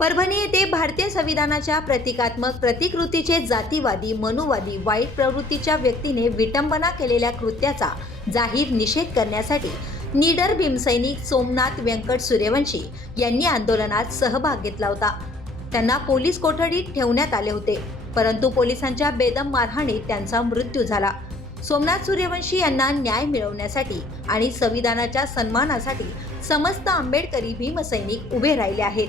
परभणी येथे भारतीय संविधानाच्या प्रतिकात्मक प्रतिकृतीचे जातीवादी मनुवादी वाईट प्रवृत्तीच्या व्यक्तीने विटंबना केलेल्या कृत्याचा जाहीर निषेध करण्यासाठी निडर भीमसैनिक सोमनाथ व्यंकट सूर्यवंशी यांनी आंदोलनात सहभाग घेतला होता. त्यांना पोलीस कोठडीत ठेवण्यात आले होते परंतु पोलिसांच्या बेदम मारहाणीत त्यांचा मृत्यू झाला. सोमनाथ सूर्यवंशी यांना न्याय मिळवण्यासाठी आणि संविधानाच्या सन्मानासाठी समस्त आंबेडकरी भीमसैनिक उभे राहिले आहेत.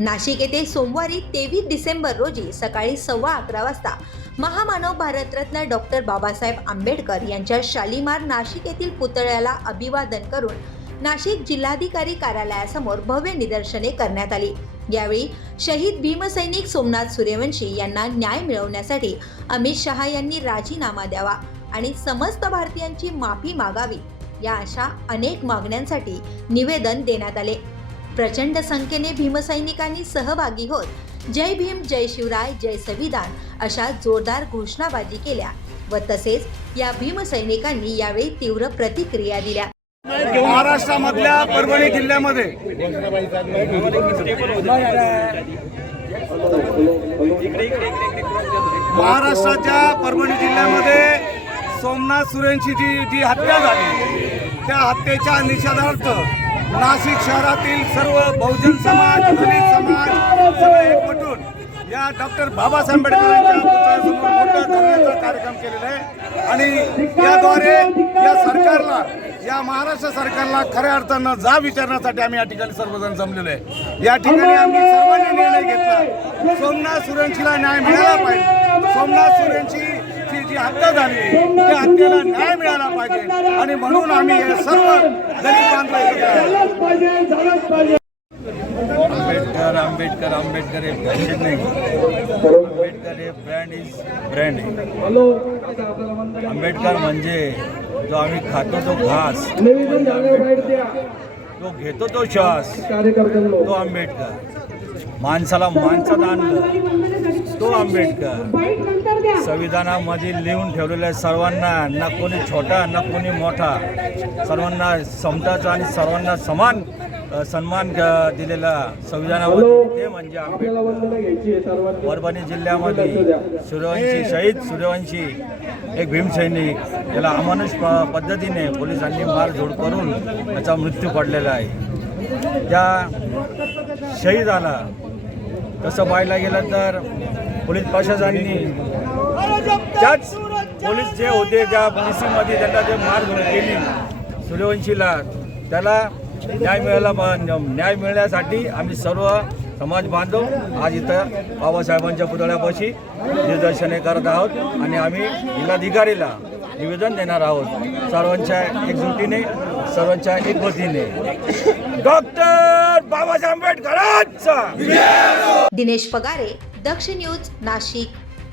नाशिक येथे सोमवारी तेवीस डिसेंबर रोजी सकाळी सव्वा अकरा वाजता महामानव भारतरत्न डॉक्टर बाबासाहेब आंबेडकर यांच्या शालिमार नाशिक येथील पुतळ्याला अभिवादन करून नाशिक जिल्हाधिकारी कार्यालयासमोर भव्य निदर्शने करण्यात आली. यावेळी शहीद भीमसैनिक सोमनाथ सूर्यवंशी यांना न्याय मिळवण्यासाठी अमित शहा यांनी राजीनामा द्यावा आणि समस्त भारतीयांची माफी मागावी या अशा अनेक मागण्यांसाठी निवेदन देण्यात आले. प्रचंड संख्येने भीमसैनिकांनी सहभागी होत. जय भीम जय शिवराय जय संविधान अशा जोरदार घोषणाबाजी केल्या व तसेच या भीमसैनिकांनी यावेळी तीव्र प्रतिक्रिया दिल्या. महाराष्ट्रामधल्या परभणी जिल्ह्यामध्ये महाराष्ट्राच्या परभणी जिल्ह्यामध्ये सोमनाथ सुरेंची जी जी हत्या झाली त्या हत्येच्या निषेधार्थ नाशिक शहरातील सर्व बहुजन समाज दलित समाज सगळे एकवटून या डॉक्टर बाबासाहेब आंबेडकरांच्या पुतळ्यासमोर मोठा धरण्याचा कार्यक्रम केलेला आहे. आणि याद्वारे या सरकारला या महाराष्ट्र सरकारला खऱ्या अर्थानं जा विचारण्यासाठी आम्ही या ठिकाणी सर्वजण जमलेलो आहे. या ठिकाणी आम्ही सर्वांनी निर्णय घेतला. सोमनाथ सुरेंशीला न्याय मिळाला पाहिजे. सोमनाथ सुरेंची ची जी हत्या झाली. त्या हत्येला न्याय मिळाला पाहिजे. आणि म्हणून आम्ही हे सर्व दलित बांधव आंबेडकर आंबेडकर आंबेडकर हे फॅशन नाही. आंबेडकर हे ब्रँड इज ब्रँड आहे. आंबेडकर म्हणजे जो आम्ही खातो तो घास. तो घेतो तो श्वास. तो आंबेडकर. माणसाला माणसात आणलं. तो आंबेडकर. संविधानामध्ये लिहून ठेवलेलं आहे सर्वांना ना कोणी छोटा ना कोणी मोठा. सर्वांना समताचा आणि सर्वांना समान सन्मान दिलेला संविधानामध्ये ते म्हणजे आंबेडकर. परभणी जिल्ह्यामध्ये सूर्यवंशी शहीद सूर्यवंशी एक भीमसैनिक याला अमानुष प पद्धतीने पोलिसांनी मारझोड करून त्याचा मृत्यू पडलेला आहे. त्या शहीदाला तसं पाहायला गेलं तर पोलीस प्रशासनाने त्याच पोलीस जे होते ज्या पोलिसीमध्ये त्यांना जे मार केली सूर्यवंशीला त्याला न्याय मिळायला न्याय मिळण्यासाठी आम्ही सर्व समाज बांधव आज इथं बाबासाहेबांच्या पुतळ्यापाशी निदर्शने करत आहोत आणि आम्ही जिल्हाधिकारीला निवेदन देणार आहोत. सर्वांच्या एकजुटीने सर्वांच्या एकमतीने डॉक्टर बाबासाहेब आंबेडकरांचा! दिनेश पगारे दक्ष न्यूज नाशिक.